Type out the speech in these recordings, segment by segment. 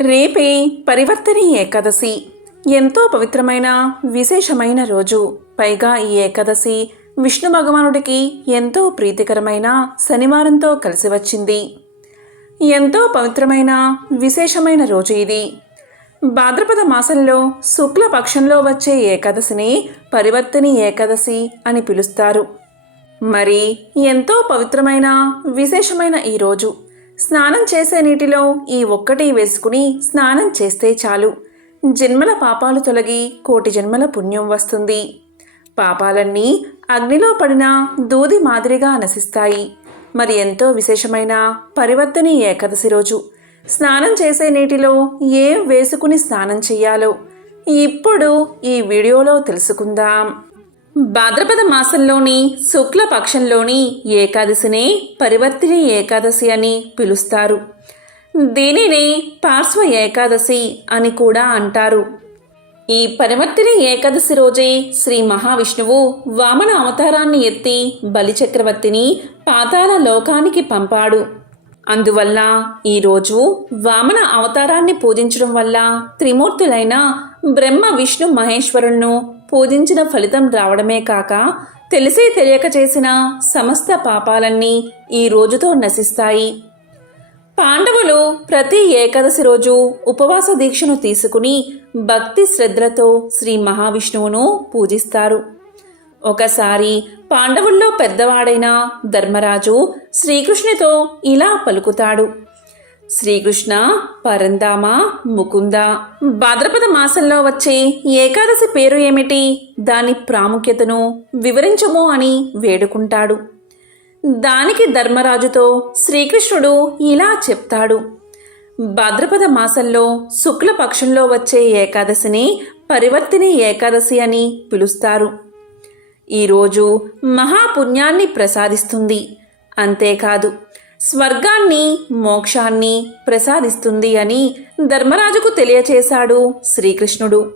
రేపే పరివర్తని ఏకాదశి. ఎంతో పవిత్రమైన విశేషమైన రోజు. పైగా ఈ ఏకాదశి విష్ణు భగవానుడికి ఎంతో ప్రీతికరమైన శనివారంతో కలిసి వచ్చింది. ఎంతో పవిత్రమైన విశేషమైన రోజు ఇది. భాద్రపద మాసంలో శుక్లపక్షంలో వచ్చే ఏకాదశిని పరివర్తని ఏకాదశి అని పిలుస్తారు. మరి ఎంతో పవిత్రమైన విశేషమైన ఈ రోజు స్నానం చేసే నీటిలో ఈ ఒక్కటి వేసుకుని స్నానం చేస్తే చాలు. జన్మల పాపాలు తొలగి కోటి జన్మల పుణ్యం వస్తుంది. పాపాలన్నీ అగ్నిలో పడిన దూది మాదిరిగా నశిస్తాయి. మరి ఎంతో విశేషమైన పరివర్తని ఏకాదశి రోజు. స్నానం చేసే నీటిలో ఏం వేసుకుని స్నానం చేయాలో ఇప్పుడు ఈ వీడియోలో తెలుసుకుందాం. భాద్రపద మాసంలోని శుక్లపక్షంలోని ఏకాదశినే పరివర్తిని ఏకాదశి అని పిలుస్తారు. దీనిని పార్శ్వ ఏకాదశి అని కూడా అంటారు. ఈ పరివర్తిని ఏకాదశి రోజే శ్రీ మహావిష్ణువు వామన అవతారాన్ని ఎత్తి బలిచక్రవర్తిని పాతాల లోకానికి పంపాడు. అందువల్ల ఈరోజు వామన అవతారాన్ని పూజించడం వల్ల త్రిమూర్తులైన బ్రహ్మ విష్ణు మహేశ్వరులను పూజించిన ఫలితం రావడమే కాక తెలిసి తెలియక చేసిన సమస్త పాపాలన్నీ ఈ రోజుతో నశిస్తాయి. పాండవులు ప్రతి ఏకాదశి రోజు ఉపవాస దీక్షను తీసుకుని భక్తి శ్రద్ధలతో శ్రీ మహావిష్ణువును పూజిస్తారు. ఒకసారి పాండవుల్లో పెద్దవాడైన ధర్మరాజు శ్రీకృష్ణుతో ఇలా పలుకుతాడు. శ్రీకృష్ణ పరందామ ముకుంద. భాద్రపద మాసంలో వచ్చే ఏకాదశి పేరు ఏమిటి? దాని ప్రాముఖ్యతను వివరించము అని వేడుకుంటాడు. దానికి ధర్మరాజుతో శ్రీకృష్ణుడు ఇలా చెప్తాడు. భాద్రపద మాసంలో శుక్లపక్షంలో వచ్చే ఏకాదశిని పరివర్తిని ఏకాదశి అని పిలుస్తారు. ఈరోజు మహాపుణ్యాన్ని ప్రసాదిస్తుంది. అంతేకాదు స్వర్గాన్ని మోక్షాన్ని ప్రసాదిస్తుంది అని ధర్మరాజుకు తెలియచేశాడు శ్రీకృష్ణుడు.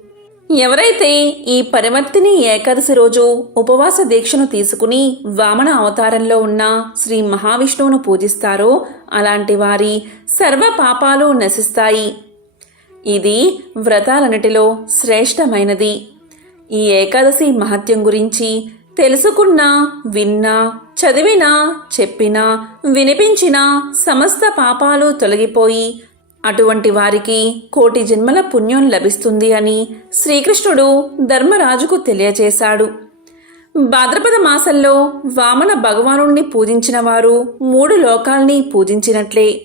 ఎవరైతే ఈ పరివర్తిని ఏకాదశి రోజు ఉపవాస దీక్షను తీసుకుని వామన అవతారంలో ఉన్న శ్రీ మహావిష్ణువును పూజిస్తారో అలాంటి వారి సర్వ పాపాలు నశిస్తాయి. ఇది వ్రతాలన్నిటిలో శ్రేష్టమైనది. ఈ ఏకాదశి మహత్యం గురించి తెలుసుకున్నా విన్నా చదివినా చెప్పినా వినిపించినా సమస్త పాపాలు తొలగిపోయి అటువంటి వారికి కోటి జన్మల పుణ్యం లభిస్తుంది అని శ్రీకృష్ణుడు ధర్మరాజుకు తెలియచేశాడు. భాద్రపద మాసంలో వామన భగవానుణ్ణి పూజించిన వారు మూడు లోకాల్ని పూజించినట్లే.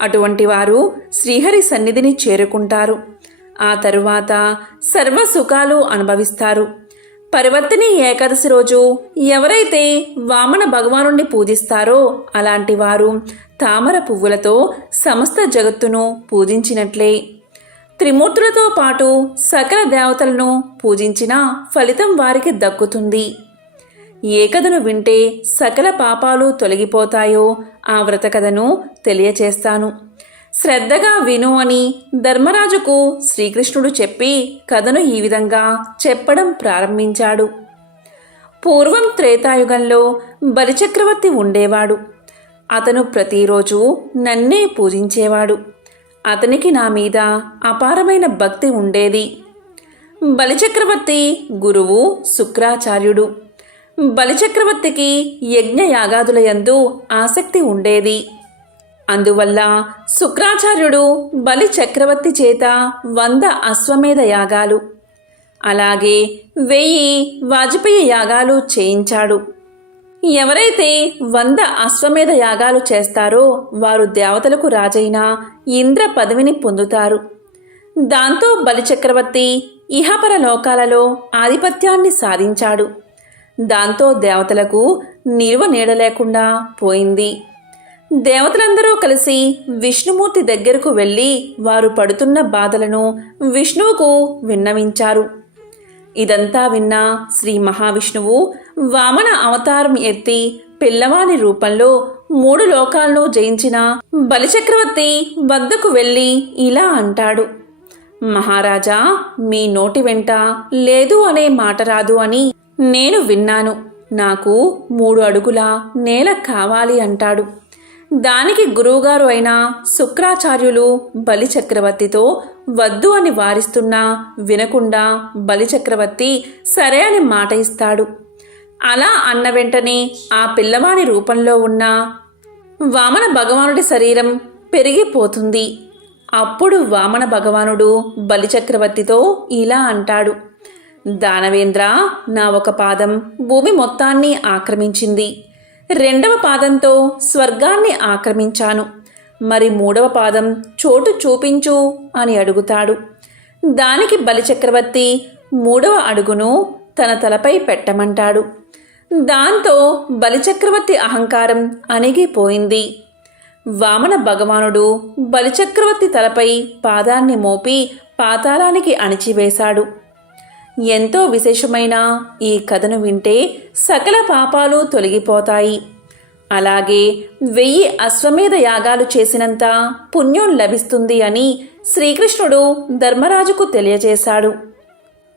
అటువంటి వారు శ్రీహరి సన్నిధిని చేరుకుంటారు. ఆ తరువాత సర్వ సుఖాలు అనుభవిస్తారు. పరివర్తిని ఏకాదశి రోజు ఎవరైతే వామన భగవానుణ్ణి పూజిస్తారో అలాంటి వారు తామర పువ్వులతో సమస్త జగత్తును పూజించినట్లే. త్రిమూర్తులతో పాటు సకల దేవతలను పూజించిన ఫలితం వారికి దక్కుతుంది. ఏ కథను వింటే సకల పాపాలు తొలగిపోతాయో ఆ వ్రత కథను తెలియచేస్తాను. శ్రద్ధగా విను అని ధర్మరాజుకు శ్రీకృష్ణుడు చెప్పి కథను ఈ విధంగా చెప్పడం ప్రారంభించాడు. పూర్వం త్రేతాయుగంలో బలిచక్రవర్తి ఉండేవాడు. అతను ప్రతిరోజు నన్నే పూజించేవాడు. అతనికి నా మీద అపారమైన భక్తి ఉండేది. బలిచక్రవర్తి గురువు శుక్రాచార్యుడు. బలిచక్రవర్తికి యజ్ఞ యాగాదుల యందు ఆసక్తి ఉండేది. అందువల్ల శుక్రాచార్యుడు బలి చక్రవర్తి చేత వంద అశ్వమేధ యాగాలు అలాగే వెయ్యి వాజపేయి యాగాలు చేయించాడు. ఎవరైతే వంద అశ్వమేధ యాగాలు చేస్తారో వారు దేవతలకు రాజైన ఇంద్ర పదవిని పొందుతారు. దాంతో బలిచక్రవర్తి ఇహపర లోకాలలో ఆధిపత్యాన్ని సాధించాడు. దాంతో దేవతలకు నిల్వ నీడలేకుండా పోయింది. దేవతలందరూ కలిసి విష్ణుమూర్తి దగ్గరకు వెళ్ళి వారు పడుతున్న బాధలను విష్ణువుకు విన్నవించారు. ఇదంతా విన్న శ్రీ మహావిష్ణువు వామన అవతారం ఎత్తి పిల్లవాని రూపంలో మూడు లోకాలను జయించిన బలిచక్రవర్తి వద్దకు వెళ్ళి ఇలా అంటాడు. మహారాజా మీ నోటి వెంట లేదు అనే మాట రాదు అని నేను విన్నాను. నాకు మూడు అడుగుల నేల కావాలి అంటాడు. దానికి గురువుగారు అయిన శుక్రాచార్యులు బలిచక్రవర్తితో వద్దు అని వారిస్తున్నా వినకుండా బలిచక్రవర్తి సరే అని మాట ఇస్తాడు. అలా అన్న వెంటనే ఆ పిల్లవాని రూపంలో ఉన్న వామన భగవానుడి శరీరం పెరిగిపోతుంది. అప్పుడు వామన భగవానుడు బలిచక్రవర్తితో ఇలా అంటాడు. దానవేంద్ర నా ఒక పాదం భూమి మొత్తాన్ని ఆక్రమించింది. రెండవ పాదంతో స్వర్గాన్ని ఆక్రమించాను. మరి మూడవ పాదం చోటు చూపించు అని అడుగుతాడు. దానికి బలిచక్రవర్తి మూడవ అడుగును తన తలపై పెట్టమంటాడు. దాంతో బలిచక్రవర్తి అహంకారం అణిగిపోయింది. వామన భగవానుడు బలిచక్రవర్తి తలపై పాదాన్ని మోపి పాతాళానికి అణిచివేశాడు. ఎంతో విశేషమైన ఈ కథను వింటే సకల పాపాలు తొలగిపోతాయి. అలాగే వెయ్యి అశ్వమేధ యాగాలు చేసినంత పుణ్యం లభిస్తుంది అని శ్రీకృష్ణుడు ధర్మరాజుకు తెలియజేశాడు.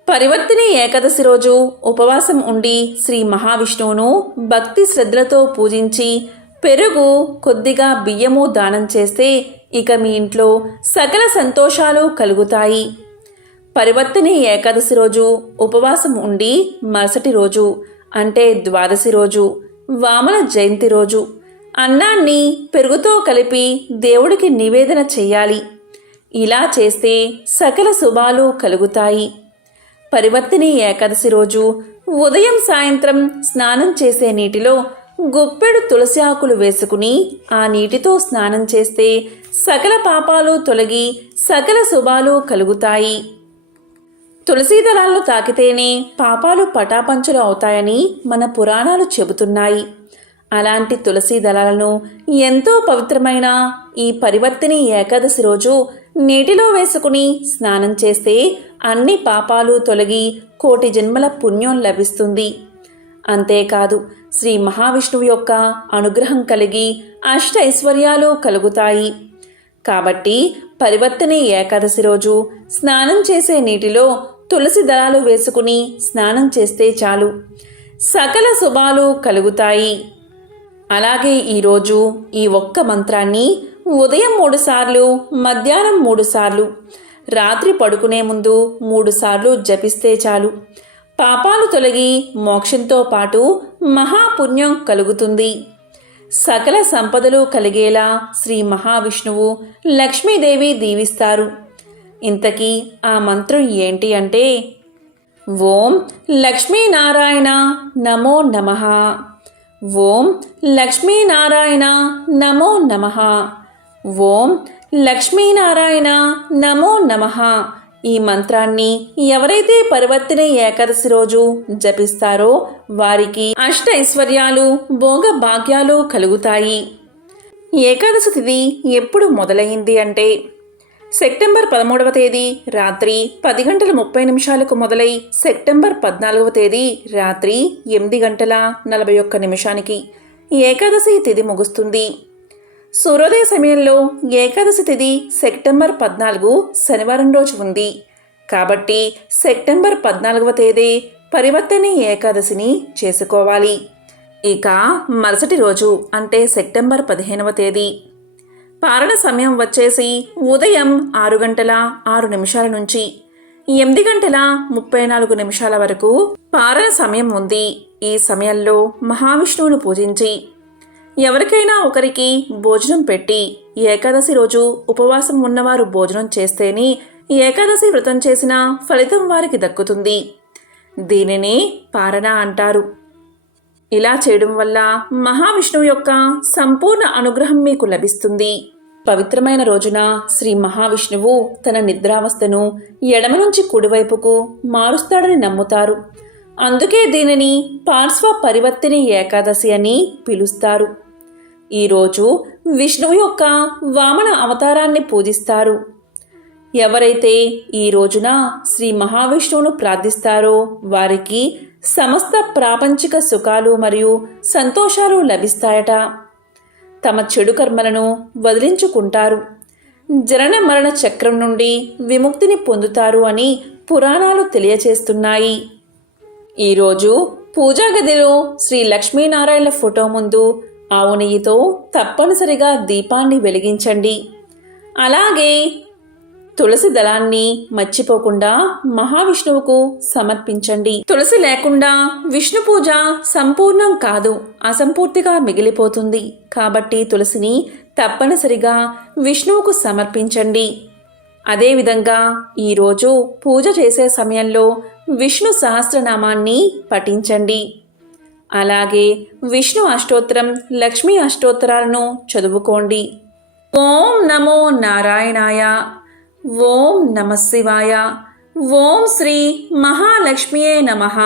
పరివర్తిని ఏకాదశి రోజు ఉపవాసం ఉండి శ్రీ మహావిష్ణువును భక్తి శ్రద్ధలతో పూజించి పెరుగు కొద్దిగా బియ్యము దానం చేస్తే ఇక మీ ఇంట్లో సకల సంతోషాలు కలుగుతాయి. పరివర్తిని ఏకాదశి రోజు ఉపవాసం ఉండి మరుసటి రోజు అంటే ద్వాదశి రోజు వామన జయంతి రోజు అన్నాన్ని పెరుగుతో కలిపి దేవుడికి నివేదన చెయ్యాలి ఇలా చేస్తే సకల శుభాలు కలుగుతాయి. పరివర్తిని ఏకాదశి రోజు ఉదయం సాయంత్రం స్నానం చేసే నీటిలో గుప్పెడు తులసి ఆకులు వేసుకుని ఆ నీటితో స్నానం చేస్తే సకల పాపాలు తొలగి సకల శుభాలు కలుగుతాయి. తులసీ దళాలను తాకితేనే పాపాలు పటాపంచలు అవుతాయని మన పురాణాలు చెబుతున్నాయి. అలాంటి తులసీ దళాలను ఎంతో పవిత్రమైన ఈ పరివర్తిని ఏకాదశి రోజు నీటిలో వేసుకుని స్నానం చేస్తే అన్ని పాపాలు తొలగి కోటి జన్మల పుణ్యం లభిస్తుంది. అంతేకాదు శ్రీ మహావిష్ణువు యొక్క అనుగ్రహం కలిగి అష్ట ఐశ్వర్యాలు కలుగుతాయి. కాబట్టి పరివర్తనే ఏకాదశి రోజు స్నానం చేసే నీటిలో తులసి దళాలు వేసుకుని స్నానం చేస్తే చాలు. సకల శుభాలు కలుగుతాయి. అలాగే ఈరోజు ఈ ఒక్క మంత్రాన్ని ఉదయం మూడుసార్లు మధ్యాహ్నం మూడుసార్లు రాత్రి పడుకునే ముందు మూడుసార్లు జపిస్తే చాలు. పాపాలు తొలగి మోక్షంతో పాటు మహాపుణ్యం కలుగుతుంది. సకల సంపదలు కలిగేలా శ్రీ మహావిష్ణువు లక్ష్మీదేవి దీవిస్తారు. ఇంతకీ ఆ మంత్రం ఏంటి అంటే ఓం లక్ష్మీనారాయణ నమో నమః. ఓం లక్ష్మీనారాయణ నమో నమః. ఓం లక్ష్మీనారాయణ నమో నమః. ఈ మంత్రాన్ని ఎవరైతే పరివర్తన ఏకాదశి రోజు జపిస్తారో వారికి అష్ట ఐశ్వర్యాలు భోగ భాగ్యాలు కలుగుతాయి. ఏకాదశి తిథి ఎప్పుడు మొదలైంది అంటే సెప్టెంబర్ పదమూడవ తేదీ రాత్రి పది గంటల ముప్పై నిమిషాలకు మొదలై సెప్టెంబర్ పద్నాలుగవ తేదీ రాత్రి ఎనిమిది గంటల నలభై ఒక్క నిమిషానికి ఏకాదశి తిథి ముగుస్తుంది. సూర్యోదయ సమయంలో ఏకాదశి తిథి సెప్టెంబర్ పద్నాలుగు శనివారం రోజు ఉంది. కాబట్టి సెప్టెంబర్ పద్నాలుగవ తేదీ పరివర్తని ఏకాదశిని చేసుకోవాలి. ఇక మరుసటి రోజు అంటే సెప్టెంబర్ పదిహేనవ తేదీ. పారణ సమయం వచ్చేసి ఉదయం ఆరు గంటల ఆరు నిమిషాల నుంచి ఎనిమిది గంటల ముప్పై నాలుగు నిమిషాల వరకు పారణ సమయం ఉంది. ఈ సమయంలో మహావిష్ణువును పూజించి ఎవరికైనా ఒకరికి భోజనం పెట్టి ఏకాదశి రోజు ఉపవాసం ఉన్నవారు భోజనం చేస్తేనే ఏకాదశి వ్రతం చేసిన ఫలితం వారికి దక్కుతుంది. దీనిని పారణ అంటారు. ఇలా చేయడం వల్ల మహావిష్ణువు యొక్క సంపూర్ణ అనుగ్రహం మీకు లభిస్తుంది. పవిత్రమైన రోజున శ్రీ మహావిష్ణువు తన నిద్రావస్థను ఎడమ నుంచి కుడివైపుకు మారుస్తాడని నమ్ముతారు. అందుకే దీనిని పార్శ్వ పరివర్తిని ఏకాదశి అని పిలుస్తారు. ఈరోజు విష్ణువు యొక్క వామన అవతారాన్ని పూజిస్తారు. ఎవరైతే ఈ రోజున శ్రీ మహావిష్ణువును ప్రార్థిస్తారో వారికి సమస్త ప్రాపంచిక సుఖాలు మరియు సంతోషాలు లభిస్తాయట. తమ చెడు కర్మలను వదిలించుకుంటారు. జనన మరణ చక్రం నుండి విముక్తిని పొందుతారు అని పురాణాలు తెలియచేస్తున్నాయి. ఈరోజు పూజా గదిలో శ్రీ లక్ష్మీనారాయణ ఫోటో ముందు ఆవు నెయ్యితో తప్పనిసరిగా దీపాన్ని వెలిగించండి. అలాగే తులసి దళాన్ని మర్చిపోకుండా మహావిష్ణువుకు సమర్పించండి. తులసి లేకుండా విష్ణు పూజ సంపూర్ణం కాదు అసంపూర్తిగా మిగిలిపోతుంది. కాబట్టి తులసిని తప్పనిసరిగా విష్ణువుకు సమర్పించండి. అదేవిధంగా ఈరోజు పూజ చేసే సమయంలో విష్ణు సహస్రనామాన్ని పఠించండి. అలాగే విష్ణు అష్టోత్తరం లక్ష్మీ అష్టోత్తరాలను చదువుకోండి. ఓం నమో నారాయణాయ. ఓం నమ శివాయ. ఓం శ్రీ మహాలక్ష్మియే నమః.